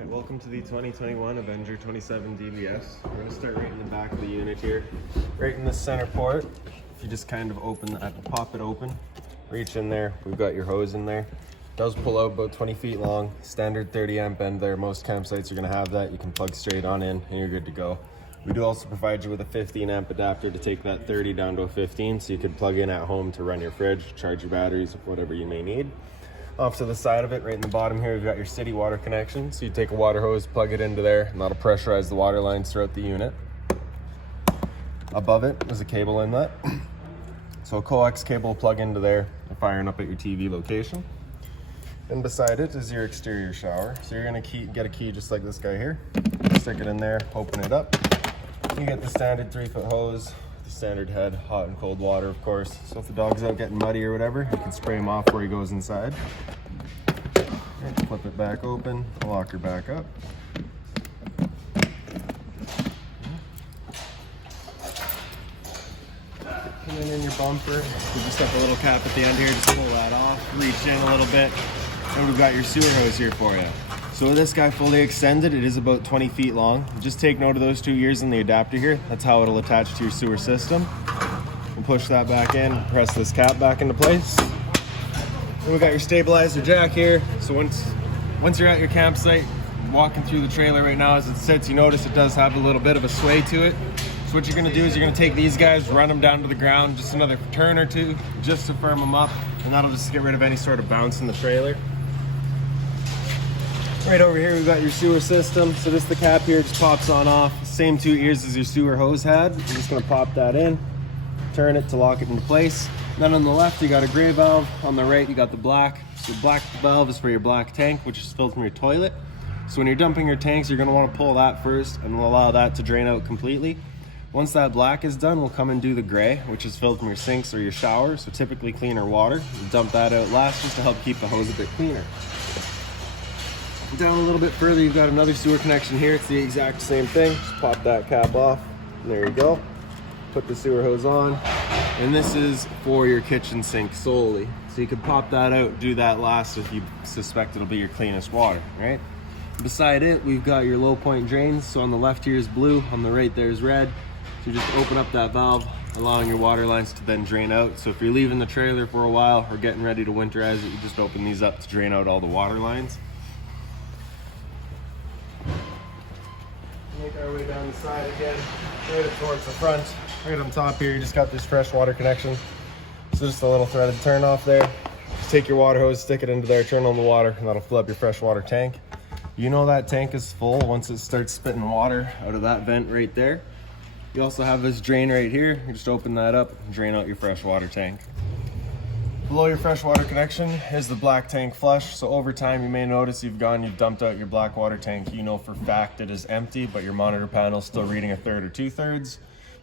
Alright, welcome to the 2021 Avenger 27 DBS. We're going to start right in the back of the unit here. Right in the center port. If you just kind of pop it open, reach in there, we've got your hose in there. It does pull out about 20 feet long, standard 30 amp end there. Most campsites are going to have that. You can plug straight on in and you're good to go. We do also provide you with a 15 amp adapter to take that 30 down to a 15, so you could plug in at home to run your fridge, charge your batteries, whatever you may need. Off to the side of it, right in the bottom here, we've got your city water connection. So you take a water hose, plug it into there, and that'll pressurize the water lines throughout the unit. Above it is a cable inlet. So a coax cable will plug into there, firing up at your TV location. And beside it is your exterior shower. So you're gonna get a key just like this guy here. Stick it in there, open it up. You get the standard 3-foot hose, the standard head, hot and cold water, of course. So if the dog's out getting muddy or whatever, you can spray him off where he goes inside. And flip it back open, lock her back up. And then in your bumper, you just have a little cap at the end here, just pull that off, reach in a little bit, and we've got your sewer hose here for you. So with this guy fully extended, it is about 20 feet long. Just take note of those 2 ears in the adapter here. That's how it'll attach to your sewer system. We'll push that back in, press this cap back into place. Then we've got your stabilizer jack here. So once you're at your campsite, walking through the trailer right now as it sits, you notice it does have a little bit of a sway to it. So what you're gonna do is you're gonna take these guys, run them down to the ground, just another turn or two, just to firm them up, and that'll just get rid of any sort of bounce in the trailer. Right over here, we've got your sewer system. So just the cap here just pops on off. Same 2 ears as your sewer hose had. I'm just gonna pop that in, turn it to lock it into place. Then on the left, you got a gray valve. On the right, you got the black. So the black valve is for your black tank, which is filled from your toilet. So when you're dumping your tanks, you're gonna wanna pull that first and we'll allow that to drain out completely. Once that black is done, we'll come and do the gray, which is filled from your sinks or your shower. So typically cleaner water. We'll dump that out last just to help keep the hose a bit cleaner. Down a little bit further, you've got another sewer connection here. It's the exact same thing. Just pop that cap off, and there you go. Put the sewer hose on, and this is for your kitchen sink solely. So you can pop that out, do that last if you suspect it'll be your cleanest water, right? Beside it, we've got your low point drains. So on the left here is blue, on the right there's red. So you just open up that valve, allowing your water lines to then drain out. So if you're leaving the trailer for a while or getting ready to winterize it, you just open these up to drain out all the water lines. Make our way down the side again, right up towards the front. Right on top here, you just got this fresh water connection. So just a little threaded turn off there. Just take your water hose, stick it into there, turn on the water, and that'll fill up your fresh water tank. You know that tank is full once it starts spitting water out of that vent right there. You also have this drain right here. You just open that up and drain out your fresh water tank. Below your freshwater connection is the black tank flush. So over time, you may notice you've dumped out your black water tank. You know for fact it is empty, but your monitor panel is still reading 1/3 or 2/3.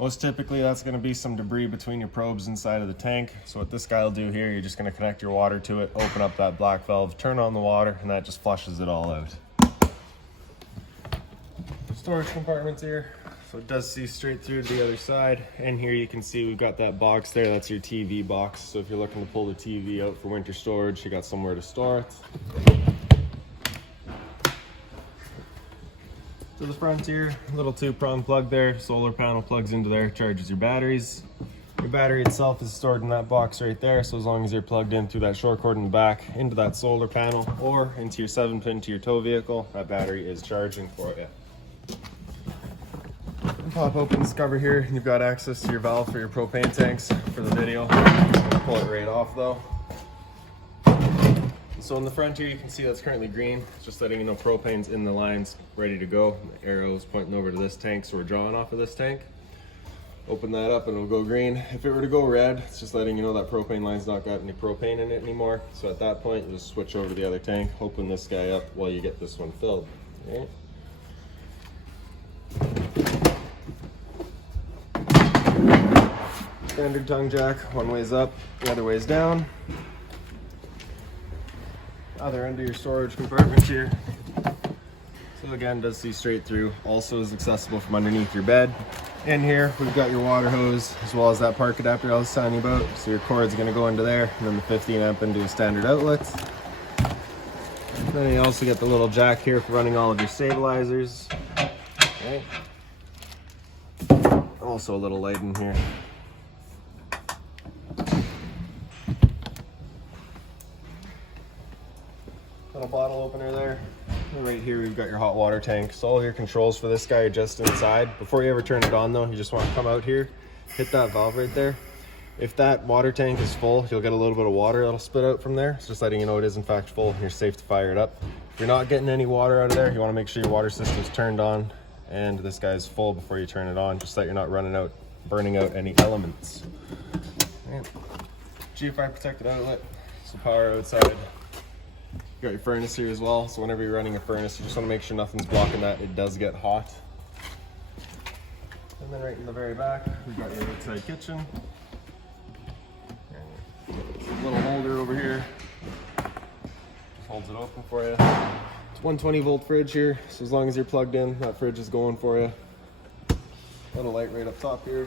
Most typically, that's gonna be some debris between your probes inside of the tank. So what this guy will do here, you're just gonna connect your water to it, open up that black valve, turn on the water, and that just flushes it all out. Storage compartments here. So it does see straight through to the other side. And here you can see we've got that box there. That's your TV box. So if you're looking to pull the TV out for winter storage, you got somewhere to store it. To the front here, little 2-prong plug there. Solar panel plugs into there, charges your batteries. Your battery itself is stored in that box right there. So as long as you're plugged in through that short cord in the back into that solar panel or into your 7-pin to your tow vehicle, that battery is charging for you. Pop open this cover here, and you've got access to your valve for your propane tanks for the video. Pull it right off though. So in the front here, you can see that's currently green. It's just letting you know propane's in the lines, ready to go. The arrow is pointing over to this tank, so we're drawing off of this tank. Open that up and it'll go green. If it were to go red, it's just letting you know that propane line's not got any propane in it anymore. So at that point, you just switch over to the other tank, open this guy up while you get this one filled. Okay? Standard tongue jack, one way's up, the other way's down. Other end of your storage compartment here. So again, does see straight through. Also is accessible from underneath your bed. In here, we've got your water hose, as well as that park adapter I was telling you about. So your cord's gonna go into there, and then the 15 amp into a standard outlet. Then you also get the little jack here for running all of your stabilizers. Okay. Also a little light in here. Little bottle opener there. And right here we've got your hot water tank. So all of your controls for this guy are just inside. Before you ever turn it on though, you just want to come out here, hit that valve right there. If that water tank is full, you'll get a little bit of water that'll spit out from there. It's just letting you know it is in fact full and you're safe to fire it up. If you're not getting any water out of there, you want to make sure your water system's turned on and this guy's full before you turn it on, just so that you're not burning out any elements. Right. GFI protected outlet, so power outside. You got your furnace here as well, so whenever you're running a furnace, you just want to make sure nothing's blocking that. It does get hot. And then right in the very back, we've got your outside kitchen. And a little holder over here. Just holds it open for you. It's 120 volt fridge here, so as long as you're plugged in, that fridge is going for you. Little light right up top here.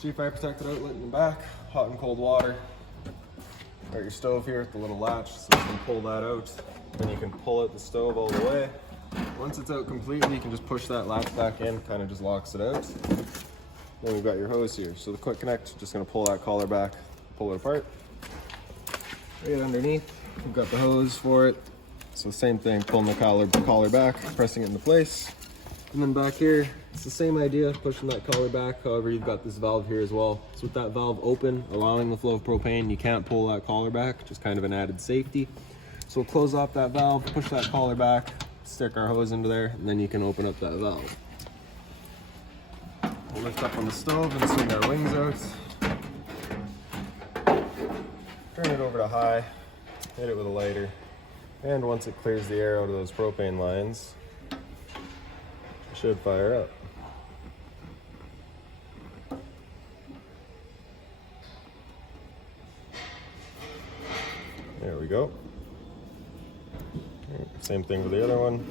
G5 protected outlet in the back, hot and cold water. Got your stove here with the little latch, so you can pull that out. Then you can pull out the stove all the way. Once it's out completely, you can just push that latch back in, kind of just locks it out. Then we've got your hose here. So the quick connect, just gonna pull that collar back, pull it apart. Right underneath, we've got the hose for it. So same thing, pulling the collar back, pressing it into place. And then back here, it's the same idea, pushing that collar back. However, you've got this valve here as well. So with that valve open, allowing the flow of propane, you can't pull that collar back, just kind of an added safety. So we'll close off that valve, push that collar back, stick our hose into there, and then you can open up that valve. We'll lift up on the stove and swing our wings out. Turn it over to high, hit it with a lighter. And once it clears the air out of those propane lines, should fire up. There we go. Same thing with the other one.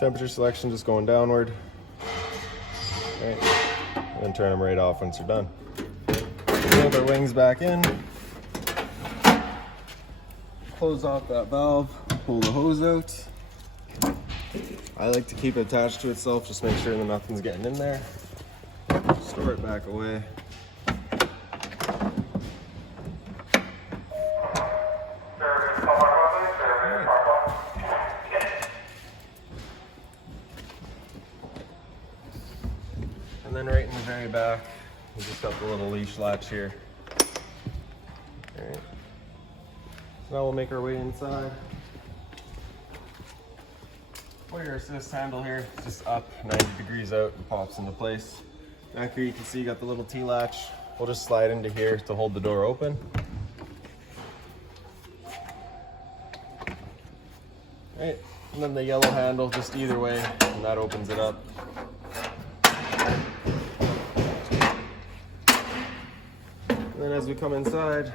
Temperature selection just going downward. Right. And then turn them right off once you're done. Fold our wings back in. Close off that valve, pull the hose out. I like to keep it attached to itself, just make sure that nothing's getting in there. Store it back away. And then right in the very back, we just got the little leash latch here. All right. Now we'll make our way inside. For your assist handle here, it's just up 90 degrees out and pops into place. Back here you can see you got the little T-latch. We'll just slide into here to hold the door open. Right, and then the yellow handle, just either way, and that opens it up. And then as we come inside,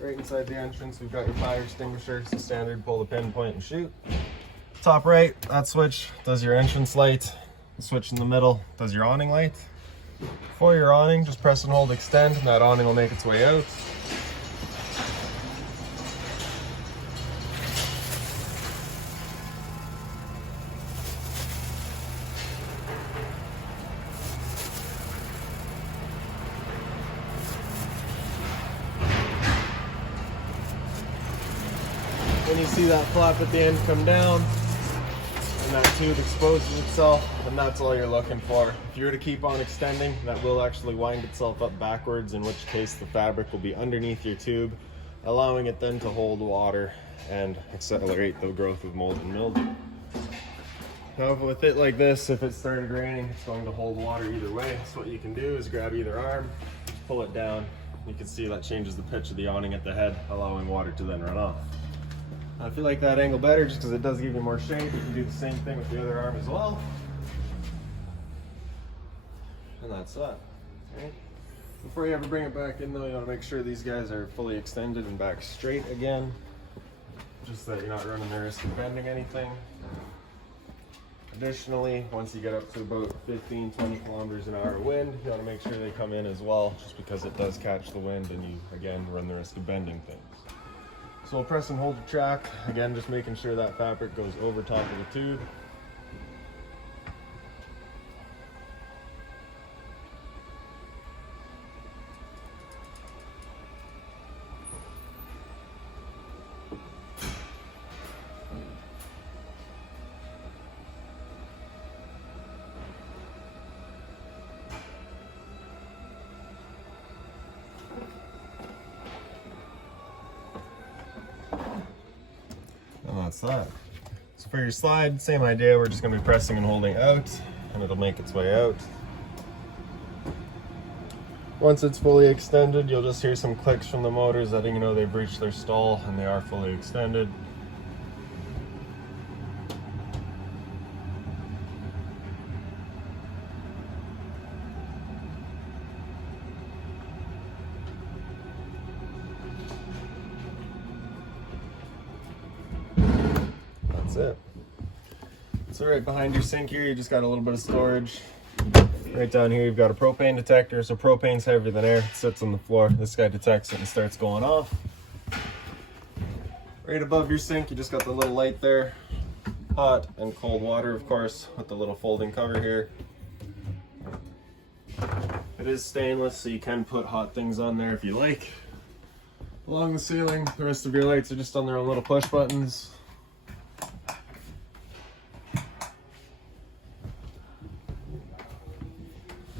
right inside the entrance, we've got your fire extinguisher. It's the standard, pull the pin, point, and shoot. Top right, that switch does your entrance light. The switch in the middle does your awning light. For your awning, just press and hold extend, and that awning will make its way out. When you see that flap at the end come down and that tube exposes itself, then that's all you're looking for. If you were to keep on extending, that will actually wind itself up backwards, in which case the fabric will be underneath your tube, allowing it then to hold water and accelerate the growth of mold and mildew. Now with it like this, if it started raining, it's going to hold water either way. So what you can do is grab either arm, pull it down. You can see that changes the pitch of the awning at the head, allowing water to then run off. Now, if you like that angle better, just because it does give you more shape, you can do the same thing with the other arm as well. And that's that. Okay. Before you ever bring it back in though, you want to make sure these guys are fully extended and back straight again, just so that you're not running the risk of bending anything. Traditionally, once you get up to about 15-20 kilometers an hour wind, you want to make sure they come in as well, just because it does catch the wind and you, again, run the risk of bending things. So we'll press and hold the track, again, just making sure that fabric goes over top of the tube. And that's that. So for your slide, same idea, we're just going to be pressing and holding out, and it'll make its way out. Once it's fully extended, you'll just hear some clicks from the motors letting you know they've reached their stall and they are fully extended. That's it. So right behind your sink here, you just got a little bit of storage. Right down here, you've got a propane detector. So propane's heavier than air. It sits on the floor. This guy detects it and starts going off. Right above your sink, you just got the little light there. Hot and cold water, of course, with the little folding cover here. It is stainless, so you can put hot things on there if you like. Along the ceiling, the rest of your lights are just on their own little push buttons.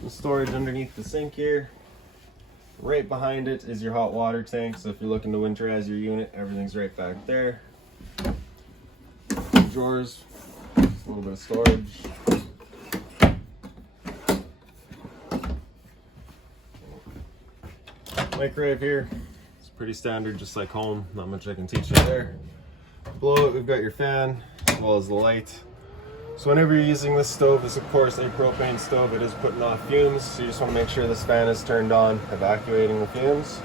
Storage underneath the sink here. Right behind it is your hot water tank, so if you're looking to winterize your unit, everything's right back there. Drawers, a little bit of storage. Microwave here, it's pretty standard, just like home, not much I can teach you there. Below it, we've got your fan, as well as the light. So whenever you're using this stove, this of course a propane stove, it is putting off fumes, so you just want to make sure this fan is turned on, evacuating the fumes.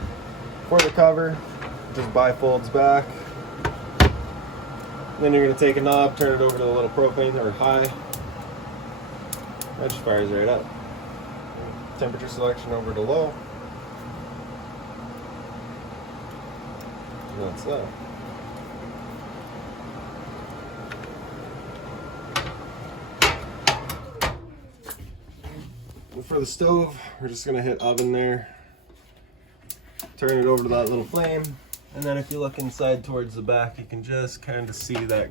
For the cover, it just bifolds back. Then you're going to take a knob, turn it over to the little propane or high. That just fires right up. Temperature selection over to low. And that's that. For the stove, we're just going to hit oven there, turn it over to that little flame, and then if you look inside towards the back, you can just kind of see that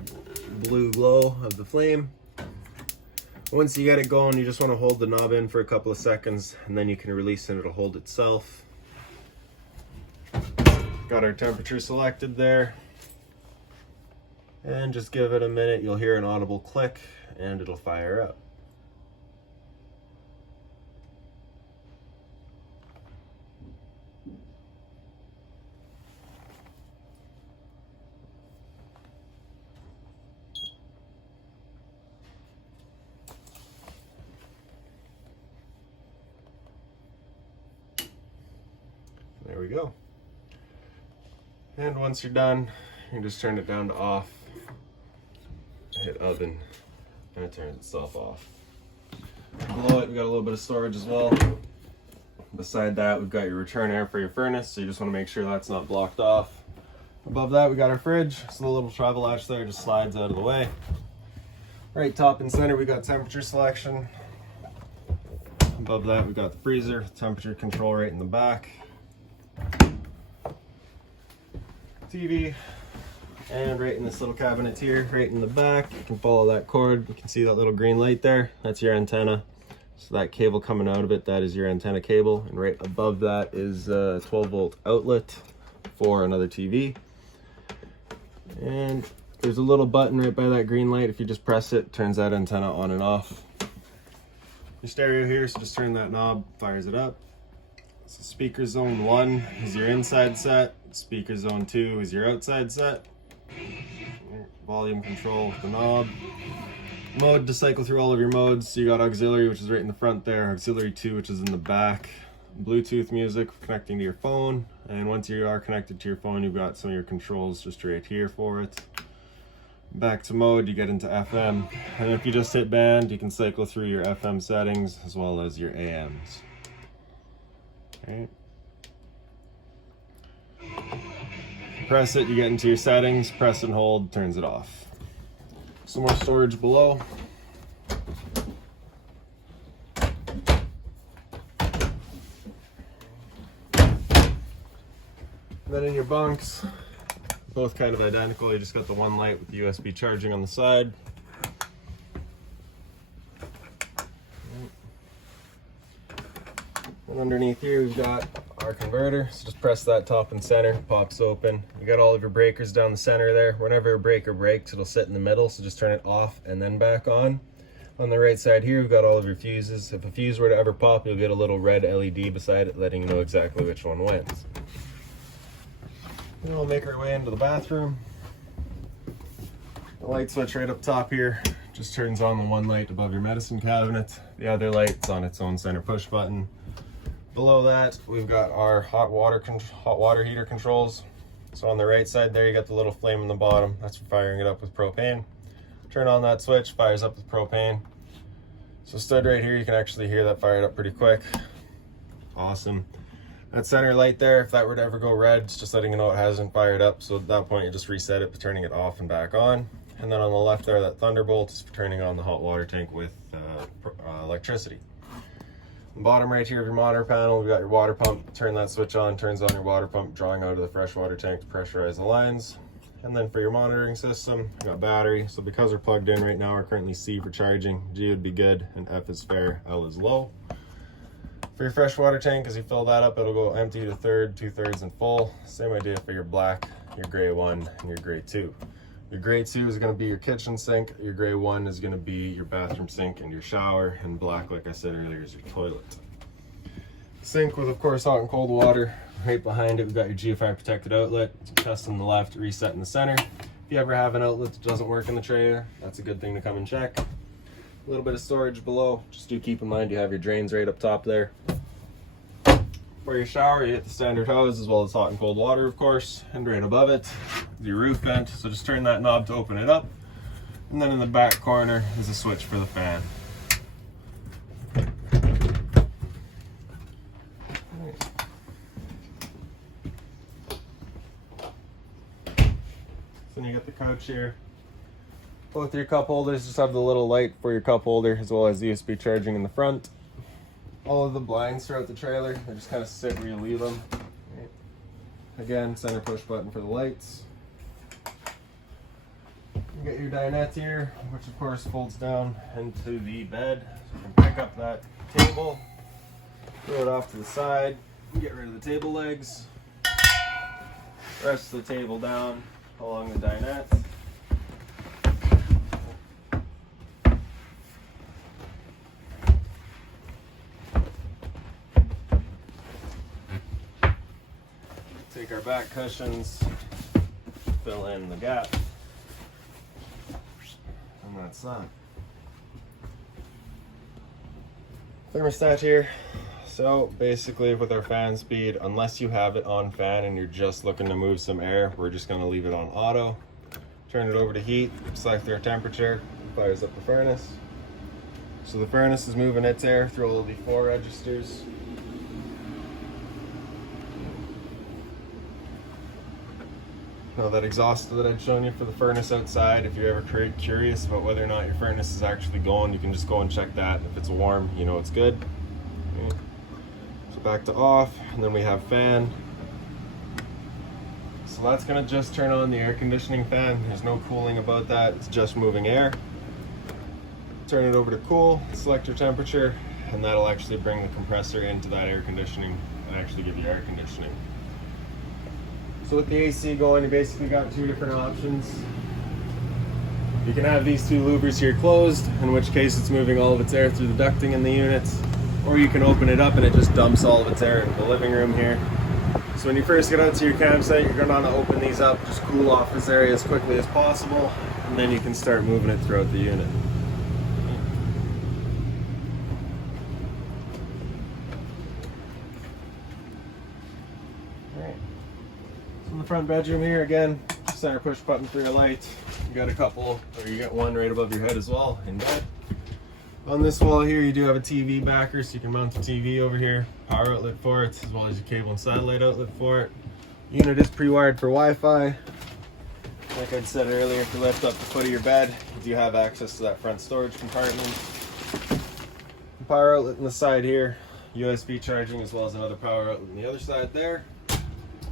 blue glow of the flame. Once you get it going, you just want to hold the knob in for a couple of seconds, and then you can release it, it'll hold itself. Got our temperature selected there, and just give it a minute, you'll hear an audible click, and it'll fire up. There we go. And once you're done, you can just turn it down to off, hit oven, and it turns itself off. Below it, we got a little bit of storage as well. Beside that, we've got your return air for your furnace, so you just want to make sure that's not blocked off. Above that, we got our fridge, so the little travel latch there just slides out of the way. Right top and center, we got temperature selection. Above that, we got the freezer, temperature control right in the back. TV, and right in this little cabinet here, right in the back, you can follow that cord. You can see that little green light there, that's your antenna. So that cable coming out of it, that is your antenna cable, and right above that is a 12-volt outlet for another TV. And there's a little button right by that green light. If you just press it, turns that antenna on and off. Your stereo here, so just turn that knob, fires it up. So speaker zone 1 is your inside set. Speaker zone 2 is your outside set. Volume control with the knob. Mode to cycle through all of your modes. So you got auxiliary, which is right in the front there. Auxiliary 2, which is in the back. Bluetooth music connecting to your phone. And once you are connected to your phone, you've got some of your controls just right here for it. Back to mode, you get into FM. And if you just hit band, you can cycle through your FM settings as well as your AMs. Right. Press it, you get into your settings, press and hold, turns it off. Some more storage below. Then in your bunks, both kind of identical. You just got the one light with the USB charging on the side. And underneath here we've got our converter. So just press that top and center, pops open. You got all of your breakers down the center there. Whenever a breaker breaks, it'll sit in the middle, so just turn it off and then back on. On the right side here, we've got all of your fuses. If a fuse were to ever pop, you'll get a little red LED beside it letting you know exactly which one went. Then we'll make our way into the bathroom. The light switch right up top here just turns on the one light above your medicine cabinet. The other light's on its own center push button. Below that, we've got our hot water heater controls. So on the right side there, you got the little flame in the bottom. That's for firing it up with propane. Turn on that switch, fires up with propane. So stood right here, you can actually hear that fired up pretty quick. Awesome. That center light there, if that were to ever go red, it's just letting you know it hasn't fired up. So at that point, you just reset it by turning it off and back on. And then on the left there, that thunderbolt is for turning on the hot water tank with electricity. The bottom right here of your monitor panel, we've got your water pump. Turn that switch on, turns on your water pump, drawing out of the fresh water tank to pressurize the lines. And then for your monitoring system, we've got battery. So because we're plugged in right now, we're currently C for charging, G would be good, and F is fair, L is low. For your fresh water tank, as you fill that up, it'll go empty to third, 2/3, and full. Same idea for your black, your gray 1, and your gray 2. Your gray 2 is going to be your kitchen sink. Your gray 1 is going to be your bathroom sink and your shower. And black, like I said earlier, is your toilet. Sink with, of course, hot and cold water. Right behind it, we've got your GFI protected outlet. Test on the left, reset in the center. If you ever have an outlet that doesn't work in the trailer, that's a good thing to come and check. A little bit of storage below. Just do keep in mind you have your drains right up top there. For your shower, you hit the standard hose as well as hot and cold water, of course, and right above it is your roof vent. So just turn that knob to open it up. And then in the back corner is a switch for the fan. So then you got the couch here. Both your cup holders just have the little light for your cup holder as well as USB charging in the front. All of the blinds throughout the trailer, they just kind of sit where you leave them. Right. Again, center push button for the lights. You get your dinette here, which of course folds down into the bed. So you can pick up that table, throw it off to the side, get rid of the table legs, rest the table down along the dinette. Take our back cushions, fill in the gap, and that's that. Thermostat here. So basically with our fan speed, unless you have it on fan and you're just looking to move some air, we're just going to leave it on auto. Turn it over to heat, select our temperature, fires up the furnace. So the furnace is moving its air through all the 4 registers. Now that exhaust that I'd shown you for the furnace outside, if you're ever curious about whether or not your furnace is actually going, you can just go and check that. If it's warm, you know it's good. Okay. So back to off, and then we have fan. So that's gonna just turn on the air conditioning fan. There's no cooling about that, it's just moving air. Turn it over to cool, select your temperature, and that'll actually bring the compressor into that air conditioning and actually give you air conditioning. So with the AC going, you basically got 2 different options. You can have these 2 louvers here closed, in which case it's moving all of its air through the ducting in the units, or you can open it up and it just dumps all of its air into the living room here. So when you first get out to your campsite, you're going to want to open these up, just cool off this area as quickly as possible, and then you can start moving it throughout the unit. In the front bedroom here, again, center push button for your light. You got a couple, or you got one right above your head as well in bed. On this wall here, you do have a TV backer, so you can mount the TV over here. Power outlet for it, as well as your cable and satellite outlet for it. Unit is pre-wired for Wi-Fi. Like I said earlier, if you lift up the foot of your bed, you do have access to that front storage compartment. Power outlet on the side here, USB charging, as well as another power outlet on the other side there.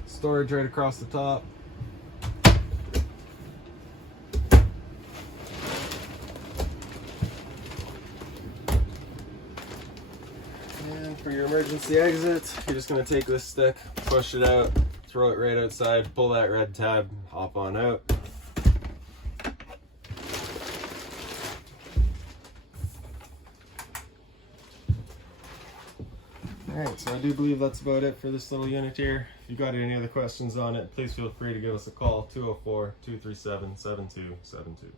Storage right across the top. And for your emergency exit, you're just going to take this stick, push it out, throw it right outside, pull that red tab, hop on out. Alright, so I do believe that's about it for this little unit here. If you got any other questions on it, please feel free to give us a call, 204-237-7272.